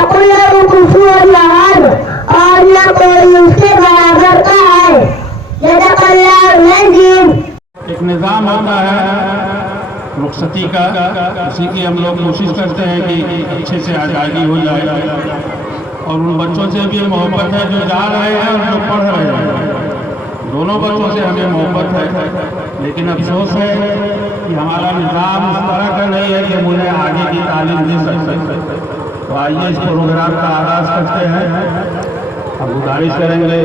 यकुल्लहु कुफुवन अहद और न कोई उसके बराबर का है। सदक़ल्लाहुल अज़ीम। एक निज़ाम होता है रुखसती का, उसी की हम लोग कोशिश करते हैं कि अच्छे से आज़ादी हो जाए और उन बच्चों से भी मोहब्बत है जो जा रहे हैं और जो पढ़ रहे हैं। दोनों बच्चों से हमें मोहब्बत है, लेकिन अफसोस है कि हमारा निज़ाम इस तरह का नहीं है कि हम उन्हें आगे की तालीम दे सकते। तो आइए इस प्रोग्राम का आगाज़ करते हैं। हम गुजारिश करेंगे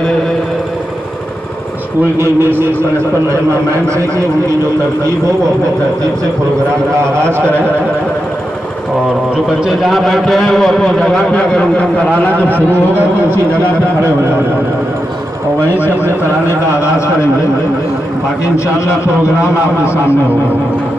स्कूल की मिसेस प्रिंसिपल रहमा मैम से कि उनकी जो तरतीब हो वो अपने तरतीब से प्रोग्राम का आगाज़ करें और जो बच्चे जहाँ बैठे हैं वो अपनी जगह पे, अगर उनका तराना जब शुरू होगा तो उसी जगह पे खड़े हो जाएंगे और वहीं से अपने तराने का आगाज़ करेंगे। बाकी इंशाअल्लाह प्रोग्राम आपके सामने होगा।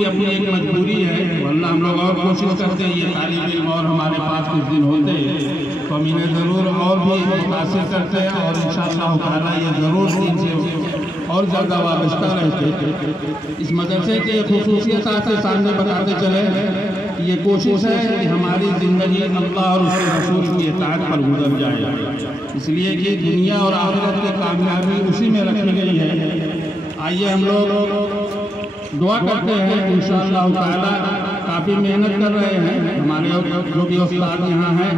अपनी एक मजबूरी है, वरना हम लोग और कोशिश करते हैं ये तालीम इल्म और हमारे पास कुछ दिन होते तो हम इन्हें ज़रूर और भी मुतासिर करते हैं और इंशाअल्लाह ताला ये ज़रूर इनसे और ज़्यादा वाबस्ता रहते। इस मदरसे की खुसूसियत आपके सामने बताते चले, ये कोशिश है कि हमारी ज़िंदगी अल्लाह और उसके रसूल की इताअत पर गुजर जाए, इसलिए कि दुनिया और आखिरत की कामयाबी उसी में रखी गई है। आइए हम लोग दुआ करते हैं, इंशाअल्लाह ताला काफ़ी मेहनत कर रहे हैं हमारे जो भी उस्ताद यहाँ हैं,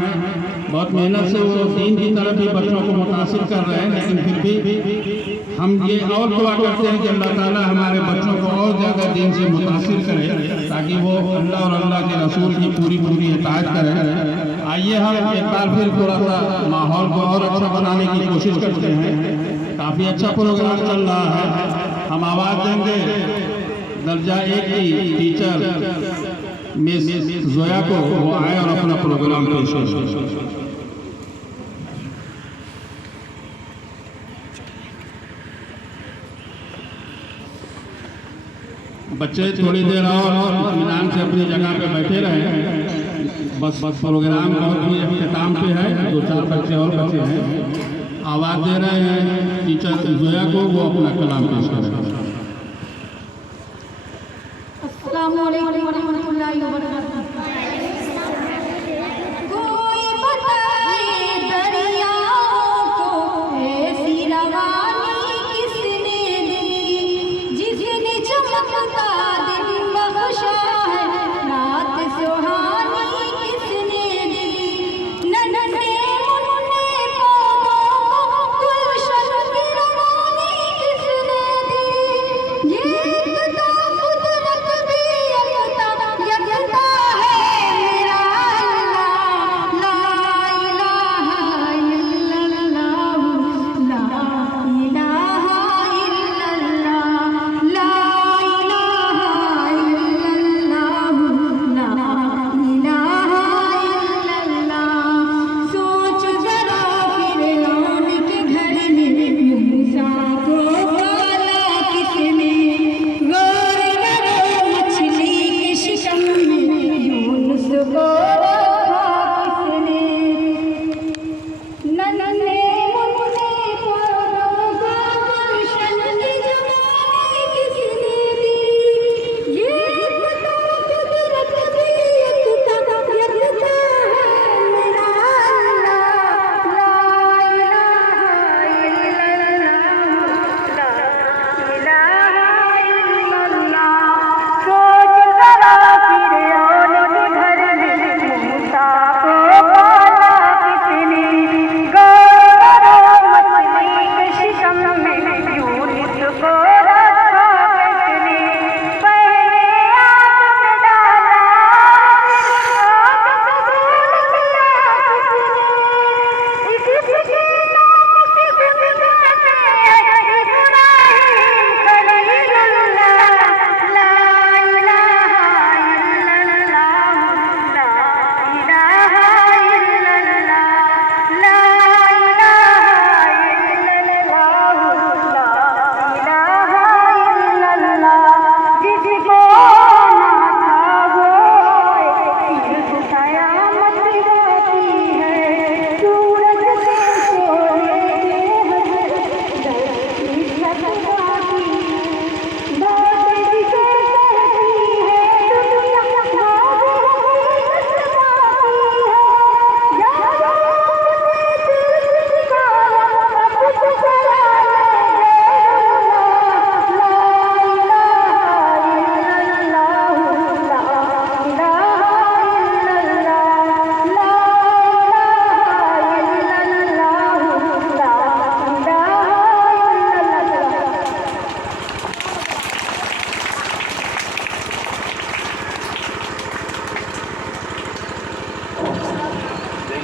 बहुत मेहनत से वो दीन की तरफ भी बच्चों को मुतासिर कर रहे हैं, लेकिन फिर भी हम ये और दुआ करते हैं कि अल्लाह ताला हमारे बच्चों को और ज़्यादा दीन से मुतासिर करे ताकि वो अल्लाह और अल्लाह के रसूल की पूरी इताअत करें। आइए हम एक बार फिर थोड़ा सा माहौल को और अच्छा बनाने की कोशिश करते हैं। काफ़ी अच्छा प्रोग्राम चल रहा है। हम आवाज़ देंगे दर्जा 1 की टीचर मिस जोया को, वो आए और अपना प्रोग्राम पेश करें। बच्चे थोड़ी देर और इत्मीनान से अपनी जगह पे बैठे रहे। बस प्रोग्राम बहुत ही अख्ताम पे है। 2-4 बच्चे और बच्चे हैं, आवाज़ दे रहे हैं टीचर जोया को, वो अपना कलाम पेश करें। अस्सलाम वालेकुम व रहमतुल्लाहि व बरकातहू। कोई बताए दरियाओं को ऐसी रवानी किसने दी, जिसने चमकता दिन बख्शा है रात सुहानी किसने दी। नन्हे मुन्ने पौधों को गुलशन की रवानी किसने दी।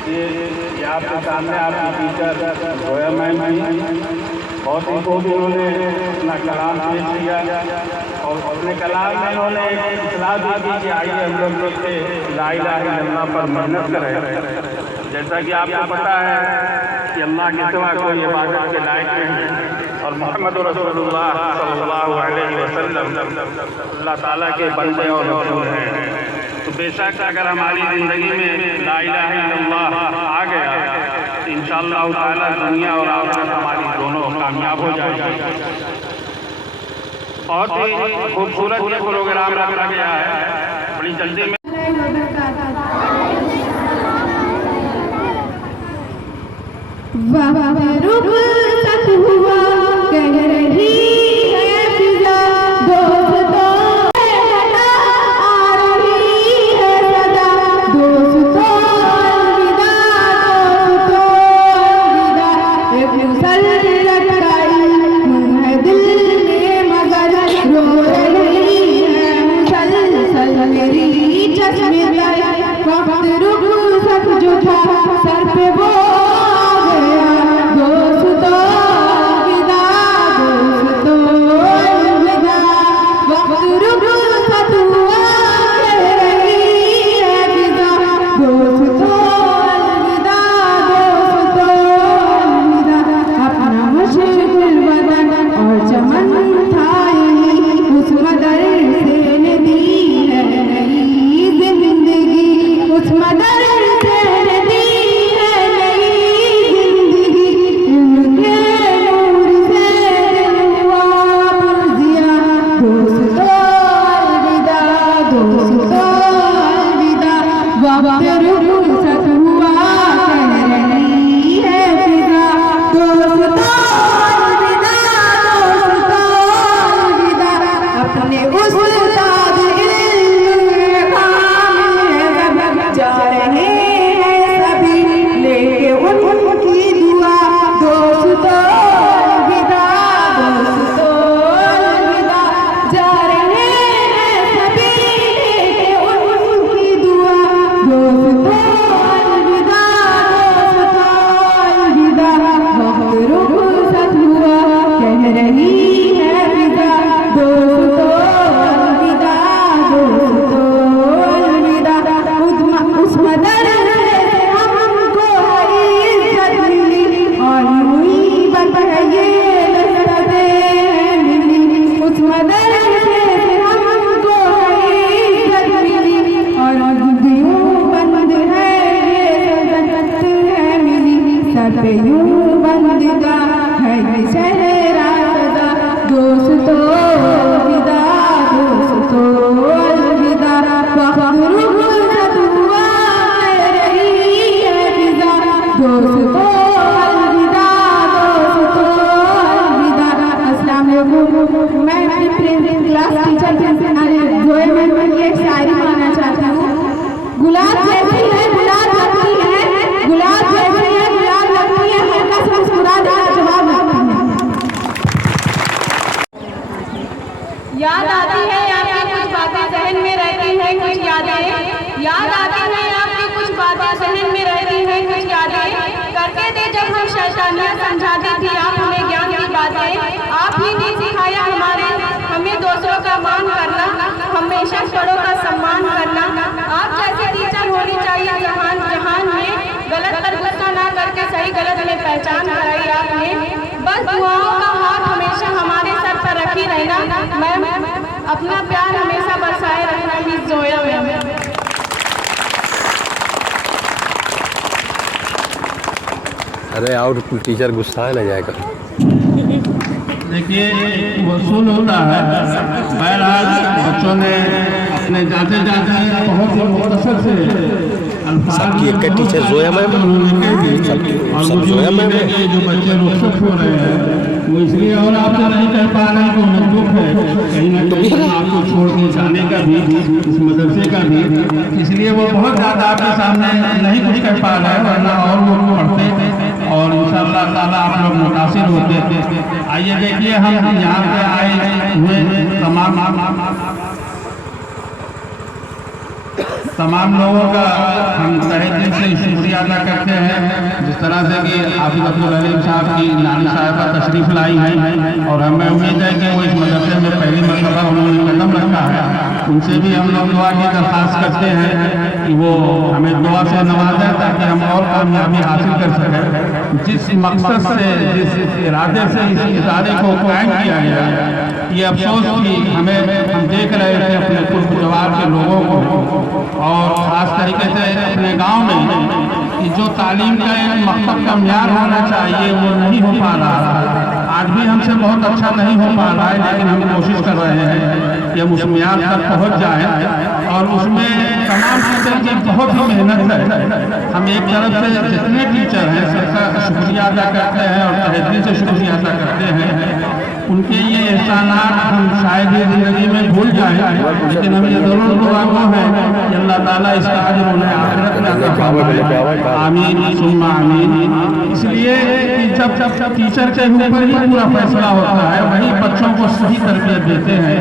ये ये आपके सामने आपकी टीचर जोया मैम बहुत ही खूब उन्होंने अपना कलाम पेश किया और अपने कलाम में उन्होंने एक इस्लाह दी थी कि आइए हम लोग मिलके ला इलाहा इल्लल्लाह पर मेहनत करें। जैसा कि आपको पता है कि अल्लाह के सिवा कोई इबादत के लायक नहीं है और मोहम्मद रसूलुल्लाह सल्लल्लाहु अलैहि वसल्लम अल्लाह ताला के बंदे और रसूल हैं। तो बेशक अगर हमारी ज़िंदगी में ला इलाहा इल्लल्लाह आ गया तो इंशाअल्लाह ताला दुनिया और आखिरत हमारी दोनों कामयाब हो जाएगी। बहुत ही खूबसूरत ये प्रोग्राम रखा गया है, बड़ी जल्दी में रुखसत हुआ कह रही है फिजा, दोस्तों आ रही है सदा, दोस्तों अलविदा, दोस्तों अलविदा। एक मुसल्लत लटकाई है दिल में मगर, रो रही है मुसलसल मेरी चश्मे पर। वक्त रुखसत जो था सर पे वो याद आती है आपकी कुछ बातें जहन में रहती हैं, कुछ यादें याद आती हैं आपकी कुछ बातें जहन में रहती हैं, कुछ यादें करते थे जब हम शैतानियाँ समझाती थी आप हमें ज्ञान की बातें। आप ही ने सिखाया हमें दूसरों का मान करना, हमेशा बड़ों का सम्मान करना। आप जैसे टीचर होनी चाहिए जहान में, गलत पर गुस्सा ना करके सही गलत में पहचान कराई आपने। बस दुआओं का हाथ हमेशा हमारे सर पर रखी रहना मैम, अपना प्यार हमेशा बरसाए रखना मिस जोया मैम। अरे और टीचर गुस्सा न जाएगा। देखिए वसूल होता है। बहरहाल बच्चों ने अपने जाते जाते बहुत ही मुख्तसर से सबकी एक टीचर जोया मैम, सब जोया मैम जो बच्चे रुखसत हो रहे हैं वो इसलिए और आपसे नहीं कह पा रहे हैं तो हमें दुख है कहीं ना कहीं आपको छोड़ के जाने का भी, इस मदरसे का भी, इसलिए वो बहुत ज़्यादा आपके सामने नहीं कुछ कह पा रहे हैं, वरना और लोग पढ़ते और इंशाअल्लाह ताला आप लोग मुतासिर होते। आइए देखिए हम यहाँ पे आए हुए तमाम लोगों का हम तहे दिल से शुक्रिया अदा करते हैं, जिस तरह से कि हाफिज अब्दुल अलीम साहब की नानी साहिबा तशरीफ़ लाई हैं और हमें उम्मीद है कि वो इस मदरसे में पहली मरतबा उन्होंने कदम रखा है। उनसे भी हम लोग दुआ की दरख्वास्त करते हैं कि वो हमें दुआ से नवाजें ताकि हम और कामयाबी हासिल कर सकें। जिस मकसद से, जिस इरादे से इस इदारे को कायम किया गया है, ये अफसोस कि हम देख रहे थे अपने कुर्ब जवार के लोगों को और ख़ास तरीके से अपने गांव में कि जो तालीम का एक मकसद का म्यार होना चाहिए वो नहीं हो पा रहा है। आज भी हमसे बहुत अच्छा नहीं हो पा रहा है, लेकिन हम कोशिश कर रहे हैं कि हम उस म्यार तक पहुंच जाएं और उसमें तमाम टीचर की बहुत ही मेहनत है। हम एक तरफ से जितने टीचर हैं सबका शुक्रिया अदा करते हैं और तहे दिल से शुक्रिया अदा करते हैं। उनके ये एहसानात हम शायद ही ज़िंदगी में भूल जाएं, लेकिन हम ये ज़रूर दुआ है कि अल्लाह ताला इसका अजर उन्हें आखिरत में अता फरमाए। आमीन सुम्मा आमीन। इसलिए कि जब टीचर के ऊपर ही पूरा फैसला होता है, वही बच्चों को सही तरबियत देते हैं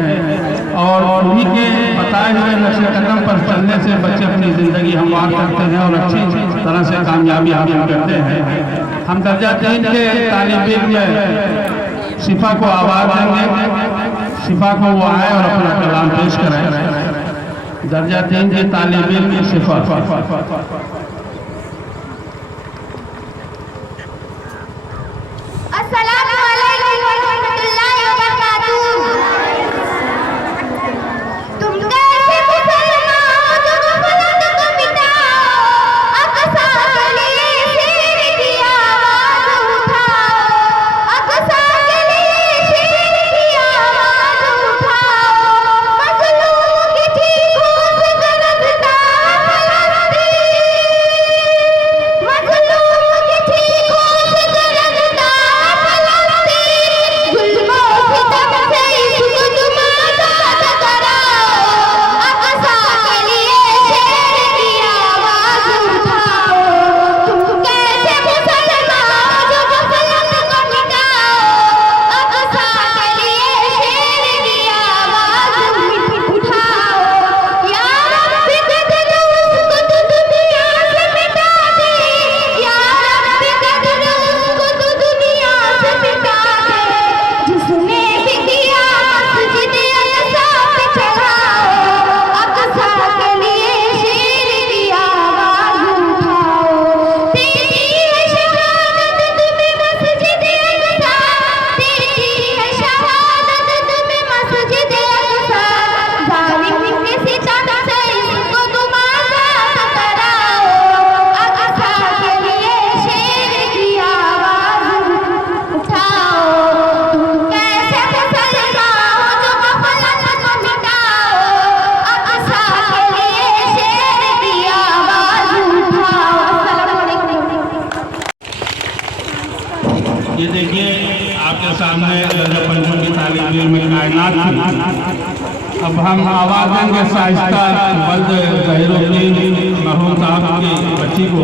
और उन्हीं के बताए हुए नक्शे कदम पर चलने से बच्चे अपनी ज़िंदगी हमवार करते हैं और अच्छी तरह से कामयाबी हासिल करते हैं। हम दर्जा 3 के तालिब इल्म शिफा को आवाज़ देंगे। शिफा को वो आए और अपना कलाम पेश करें। दर्जा 3 के तालिब इल्म शिफा। अस्सलामु अलैकुम व रहमतुल्लाहि व बरकातहू। तुम कैसे मुसलमान हो जो गफलत को मिटाओ, अक़सा के लिए शेर की आवाज़ उठाओ, अक़सा के लिए शेर की आवाज़ उठाओ। मज़लूम की चीखों से गरजता फलस्तीन, मज़लूम की चीखों से गरजता ये देखिए आपके सामने दर्जा 5 की तालिब इल्म कायनात थी। अब हम आवाज़ देंगे साहिस्ता बल्द ज़हीरुद्दीन मरहूम साहब की बच्ची को,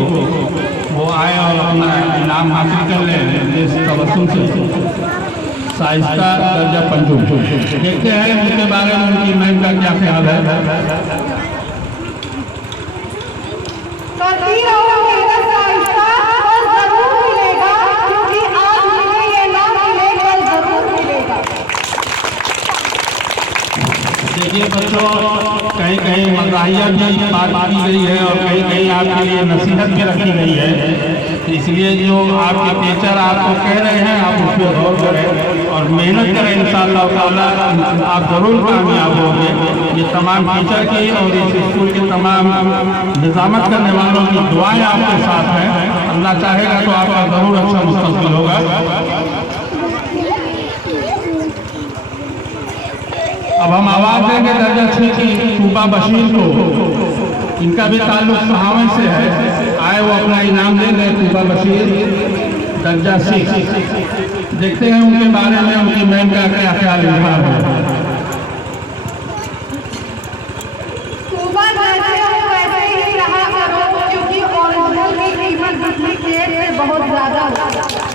वो आए और अपना इनाम हासिल कर लें इस तबस्सुम से। साहिस्ता दर्जा 5। देखते हैं उनके बारे में उनकी महम का क्या ख्याल है। देखिए बच्चों, कहीं कहीं मज़ाहिया की बात की गई है और कहीं कहीं आपके लिए नसीहत भी रखी गई है। तो इसलिए जो आपके टीचर आपको कह रहे हैं आप उस पर गौर करें और मेहनत करें। इंशाअल्लाह ताला आप ज़रूर कामयाब होंगे। ये तमाम टीचर की और इस स्कूल के तमाम निज़ामत करने वालों की दुआएं आपके साथ हैं। अल्लाह चाहेगा तो आपका ज़रूर अच्छा मुस्तक़बिल होगा। अब हम आवाज़ देंगे दर्जा 6 की तूबा बशीर को। इनका भी ताल्लुक सहावन से है। आए वो अपना इनाम देंगे। तूबा बशीर दर्जा 6। देखते हैं उनके बारे में उनकी महम का क्या ख्याल है। बहुत ज़्यादा होता है।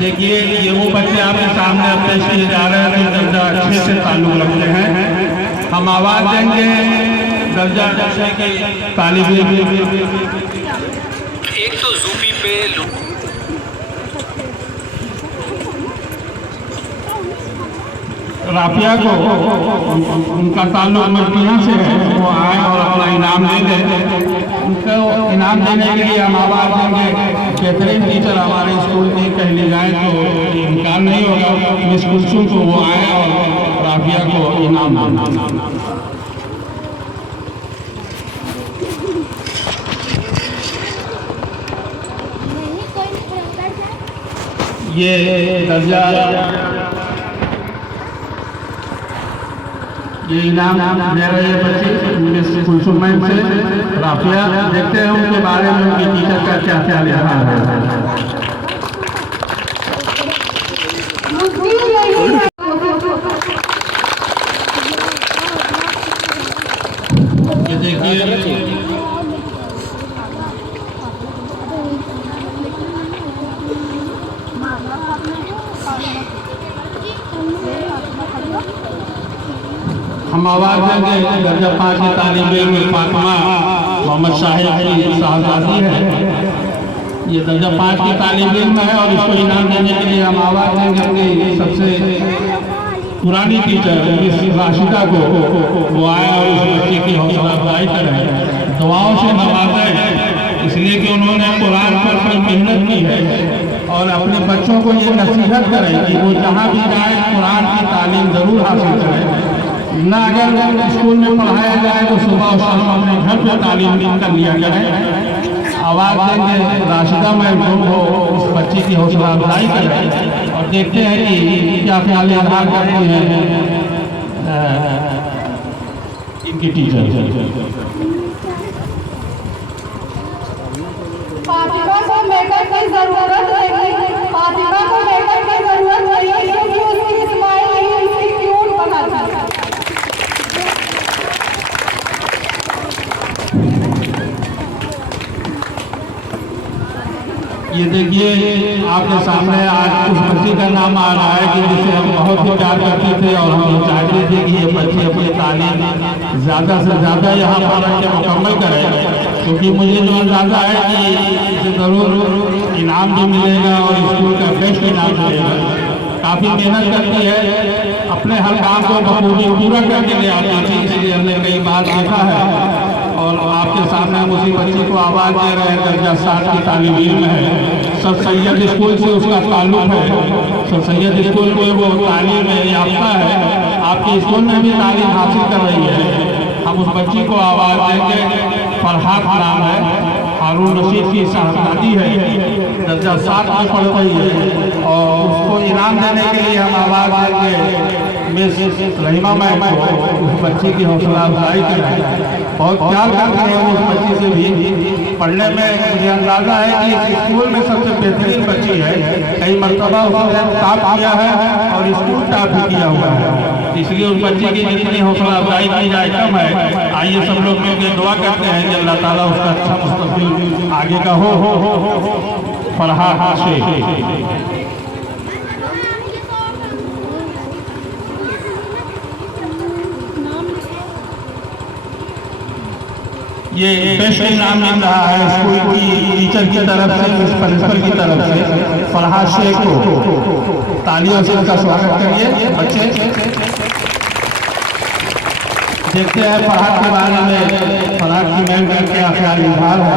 देखिए ये वो बच्चे आपके सामने अब पेश किए जा रहे हैं जो दर्जा 6 से ताल्लुक़ रखते हैं। हम आवाज़ देंगे दर्जा 6 के तालिब इल्म। एक तो ज़ूफी पे राफिया को उनका ताल्लुक मजदिया से है, वो आए और अपना इनाम दे दें। उनको इनाम देने के लिए हम आवाज़ देंगे। बेहतरीन टीचर हमारे स्कूल में कह ली जाए तो इनकार नहीं होगा। मिस कुलसुम को वो आए और राफिया को इनाम दें। ये दर्जा ये इनाम दे रहे हैं बच्चे मिस कुलसुम मैम से। राफिया देखते हैं उनके बारे में उनके टीचर का क्या क्या लिखा है। ये देखिए हम आवाज़ देंगे। दर्जा 5 की तालिब इल्म फातिमा मोहम्मद शाहिद की साहबजादी है। ये दर्जा 5 की तालिब इल्म है और इसको इनाम देने के लिए हम आवाज़ देंगे अपनी सबसे पुरानी टीचर मिस राशिदा को। वो आए और उस बच्चे की हौसला अफजाई करें, दुआओं से नवाजें, इसलिए कि उन्होंने कुरान पर अपनी मेहनत की है और अपने बच्चों को ये नसीहत करें कि वो जहाँ भी जाए कुरान की तालीम ज़रूर हासिल करें। ना अगर स्कूल में पढ़ाया जाए तो सुबह और शाम अपने घर पर तालीम कर लिया करें। आवाज़ देंगे राशिदा मैम को उस बच्चे की हौसला अफजाई करें और देखते हैं कि क्या ख्याल इजहार करते हैं इनकी टीचर। फातिमा को मेकअप की जरूरत नहीं, फातिमा को मेकअप की जरूरत नहीं क्योंकि उसकी स्माइल ही उसकी क्यूट बनाती है। ये देखिए आपके सामने आज उस बच्ची का नाम आ रहा है कि जिसे हम बहुत ही प्यार करते थे और हम चाहते थे कि ये बच्चे अपनी तालीम ज़्यादा से ज़्यादा यहाँ पर के मुकम्मल करें, क्योंकि मुझे जो अंदाज़ा है कि इसे ज़रूर इनाम भी मिलेगा और स्कूल का बेस्ट इनाम मिलेगा। काफ़ी मेहनत करती है, अपने हर काम को बखूबी पूरा करके ले आती थी, इसलिए हमने कई बार देखा है। और आपके सामने हम उसी बच्ची को आवाज़ दे रहे हैं। दर्जा 7 की तालिब इल्म है, सर सैयद स्कूल से उसका ताल्लुक है। सर सैयद स्कूल में वो तालीम याफ्ता है, आपके स्कूल में भी तालीम हासिल कर रही है। हम उस बच्ची को आवाज़ देंगे। फरहात नाम है, हारून रशीद की साहबजादी है, दर्जा 7 में पढ़ रही है और उसको इनाम देने के लिए हम आवाज़ देंगे मिस रहीमा मैम को। उस बच्ची की हौसला अफजाई करें, बहुत प्यार करते हैं उस बच्ची से भी। पढ़ने में मुझे अंदाज़ा है कि स्कूल में सबसे बेहतरीन बच्ची है। कई मरतबा उसने टॉप किया है और स्कूल टॉप भी किया हुआ है, इसलिए उस बच्ची की जितनी हौसला अफजाई की जाए कम है। आइए सब लोग मिलकर दुआ करते हैं कि अल्लाह ताला उसका अच्छा मुस्तकबिल आगे का हो। फरहात से ये बेस्ट इनाम मिल रहा है स्कूल की टीचर की तरफ से, प्रिंसिपल की तरफ से। फरहात शेख को तालियों से उनका स्वागत करिए बच्चे। देखते हैं फरहात के बारे में फरहात की मैम का क्या ख्याल इजहार है।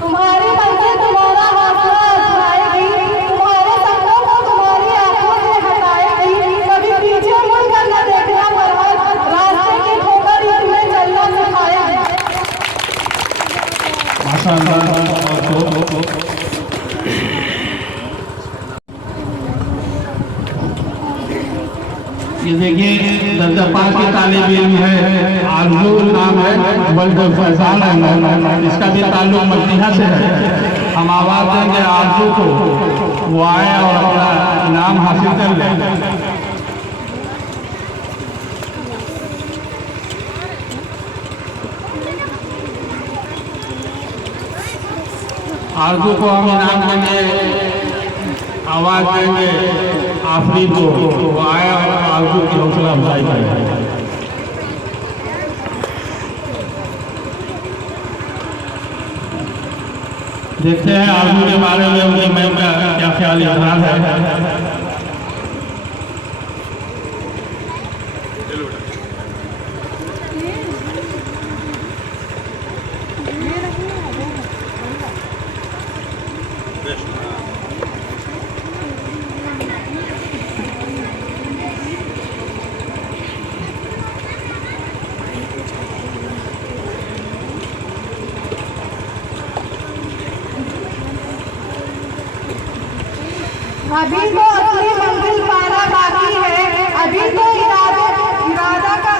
तुम्हारी मंजिल तुम्हारा हौसला अफजाएगी, तुम्हारे सपनों को तुम्हारी आंखों से हटाएगी। कभी पीछे मुड़कर न देखना फरहात, रास्ते की ठोकर इसमें चलना सिखाएगी। माशाअल्लाह। ये देखिए दर्जा 5 की तालिब इल्म है, आरजू नाम है, वर्ल्ड फैजान है, इसका भी ताल्लुक मदीना से है। हम आवाज़ देंगे आरजू को, वो आए और अपना इनाम हासिल कर लें। आरजू को हम इनाम देंगे, आवाज़ देंगे आफरी को, वो आया और आरजू की हौसला अफजाई करें। देखते हैं आरजू के बारे में उनकी मैम का क्या ख्याल इजहार है। अभी तो अपनी मंजिल पाना बाकी है, अभी तो इरादा का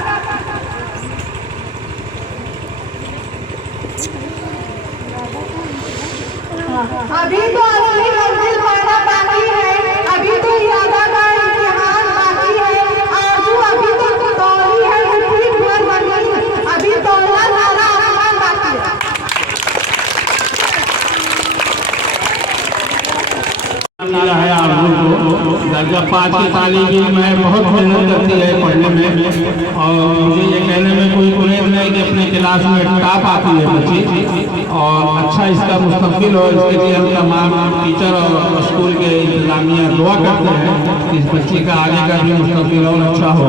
अभी तो अपनी मंजिल पाना बाकी है, अभी तो इरादा का इम्तिहान बाकी है। आरज़ू अभी तो दौड़ी है, मुट्ठी भर बनी, अभी दौड़ना सारा आसमान बाकी है। है आरज़ू को दर्जा 5 की तालीम इल्म है, बहुत मेहनत करती है पढ़ने में, और मुझे ये कहने में कोई गुरेज नहीं कि अपने क्लास में टॉप आती है बच्ची, और अच्छा इसका मुस्तकबिल हो, इसके लिए हम तमाम टीचर और स्कूल के इंतजामिया दुआ करते हैं कि इस बच्ची का आगे का भी मुस्तकबिल और अच्छा हो।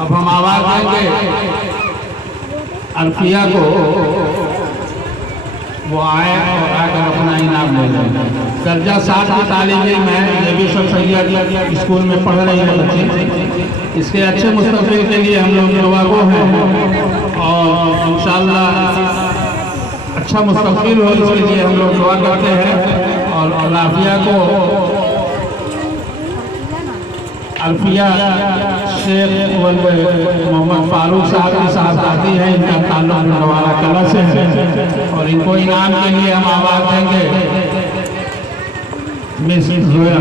अब हम आवाज़ देंगे अल्फिया को, वो आए और आकर अपना इनाम ले लें। दर्जा 7 की तालीम इल्म है, ये भी सब सैयद स्कूल में पढ़ रही है बच्चे, इसके अच्छे मुस्तकबिल के लिए हम लोग दुआगो हैं, और इंशाअल्लाह अच्छा मुस्तकबिल हो इसके लिए हम लोग दुआ करते हैं। और अल्फिया को अल्फिया शेख मोहम्मद फारूक साहब की साहबजादी है, इनका ताल्लुक भिंडवाड़ा कला से है, और इनको इनाम के लिए हम आवाज़ देंगे मिस जोया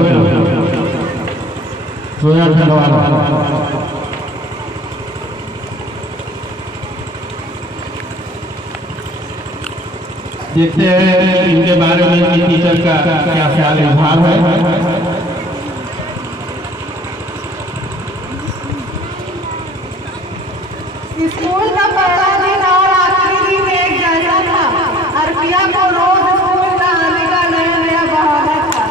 भिंडवाड़ा। देखते हैं इनके बारे में इनकी टीचर का क्या ख्याल इजहार है। स्कूल का पहला दिन और आखिरी दिन एक जैसा था। अरबिया को रोज स्कूल न आने का नया बहाना था।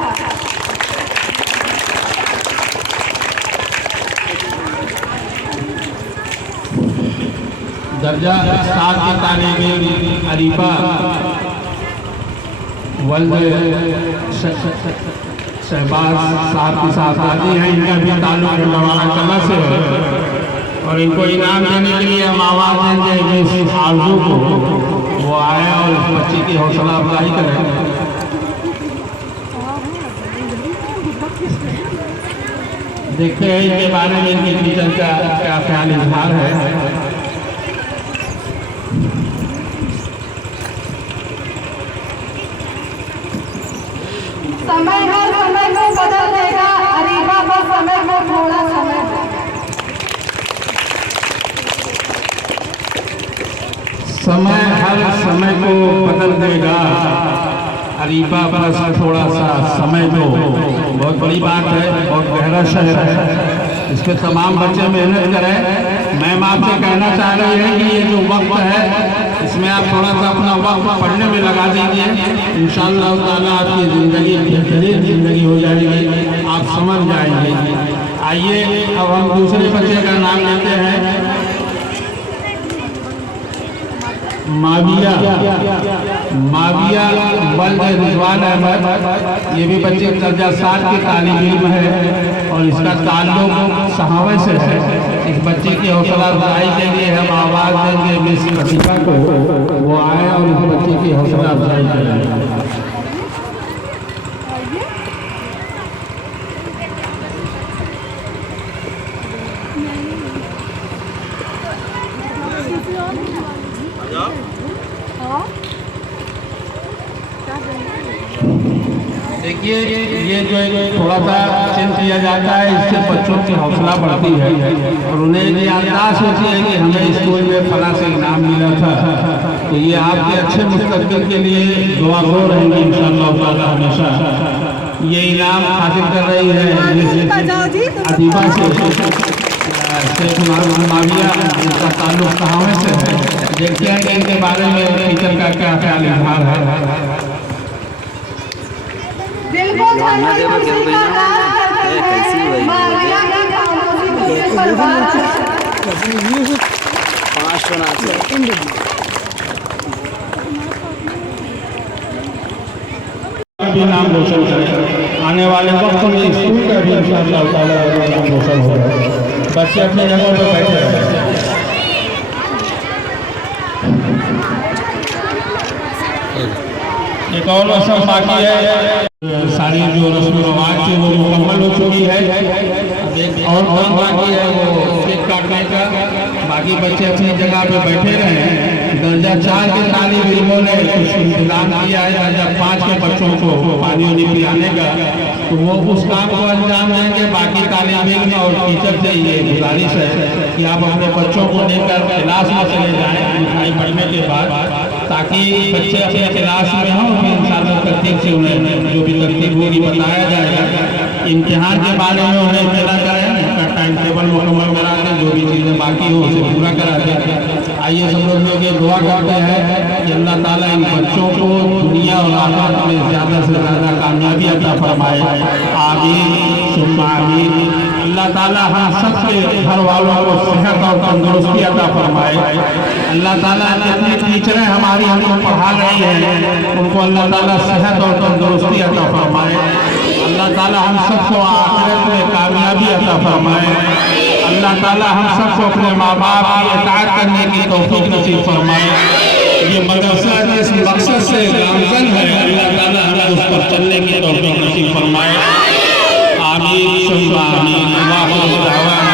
दर्जा 7 की तालीम इल्म अरीफा शहबाज साहब की साहबजादी हैं, इनका भी ताल्लुक भिंडवाड़ा कला से है, और इनको इनाम देने के लिए हम आवाज़ देंगे मिस आरज़ू को, वो आए और इस बच्ची की हौसला अफजाई करें। देखते हैं इनके बारे में इनकी टीचर का क्या ख्याल इजहार है। समय हर समय को बदल देगा, अरीबा को समय को थोड़ा समय दो। समय हर समय को बदल देगा, अरीबा बस थोड़ा सा समय दो। बहुत बड़ी बात है, बहुत गहरा शहर है, इस पर तमाम बच्चे मेहनत करें। मैम आपसे कहना चाह रही है कि ये जो वक्त है इसमें आप थोड़ा सा अपना वक्त पढ़ने में लगा दीजिए, इंशाअल्लाह ताला आपकी ज़िंदगी बेहतरीन ज़िंदगी हो जाएगी, आप समझ जाएंगे। आइए अब हम दूसरे बच्चे का नाम लेते हैं, माविया वल्द रिजवान अहमद। ये भी बच्चे दर्जा 7 की तालीम इल्म है, और इसका ताल्लुक सहावे से है। इस बच्चे की हौसला अफजाई के लिए हम आवाज़ देंगे मिस लतीफ़ा को, वो आए और इस बच्चे की हौसला अफजाई करें। देखिए ये जो थोड़ा सा चिन्ह किया जाता है, इससे बच्चों की हौसला बढ़ती है, और उन्हें ये याददाश्त होती है कि हमें स्कूल में फला से इनाम मिला था। तो ये आपके अच्छे मुस्तकबिल के लिए दुआ गो रहेंगे इंशाअल्लाह ताला हमेशा। ये इनाम हासिल कर रही है अदीबा से शेख माविया, इनका ताल्लुक सहावे से है। देखते हैं कि इनके बारे में टीचर का क्या ख्याल इजहार है। भी नाम रोशन करें, आने वाले वक्त में स्कूल का भी इंशाअल्लाह ताला नाम रोशन होगा। बच्चे अपने जगह पर बैठे रहें। एक और रस्म बाकी है, सारी जो रस्म रवाज थी वो मुकम्मल हो चुकी है। अब एक और काम बाकी है, वो केक काटने का। बाकी बच्चे अपनी जगह पे बैठे रहे। दर्जा 4 के तालिब इल्मों ने कुछ इंतजाम किया है दर्जा 5 के बच्चों को पानी वानी पिलाने का, तो वो उस काम को अंजाम देंगे। बाकी तालिब इल्म और टीचर से ये गुजारिश है कि आप अपने बच्चों को लेकर क्लास में चले जाएँ मिठाई पढ़ने के बाद, ताकि बच्चे अपने क्लास में हों, फिर इंशाअल्लाह तरतीब से उन्हें जो भी तरतीब होगी बताया जाएगा। इम्तिहान के बारे में उन्हें इत्तला करें, उनका टाइम टेबल मुकम्मल करा दें, जो भी चीज़ें बाकी हो उसे पूरा करा दें। आइए सब लोग मिलकर दुआ करते हैं कि अल्लाह ताला इन बच्चों को दुनिया और आखिरत में ज़्यादा से ज़्यादा कामयाबी अता फरमाए। आमीन सुम्मा आमीन। अल्लाह ताला हम सबके घर वालों को सेहत और तंदुरुस्ती अता फरमाए। अल्लाह ताला जितनी टीचरें हमारी हमको पढ़ा रही हैं उनको अल्लाह ताला सेहत और तंदुरुस्ती अता फरमाए। अल्लाह ताला हम सबको आखिरत में कामयाबी अता फरमाए। अल्लाह ताला हम सबको अपने माँ बाप की इताअत करने की तौफीक नसीब फरमाए। ये मदरसा जिस मकसद से गामजन है, अल्लाह ताला हमें उस पर चलने की तौफीक नसीब फरमाए। आमीन सुम्मा आमीन।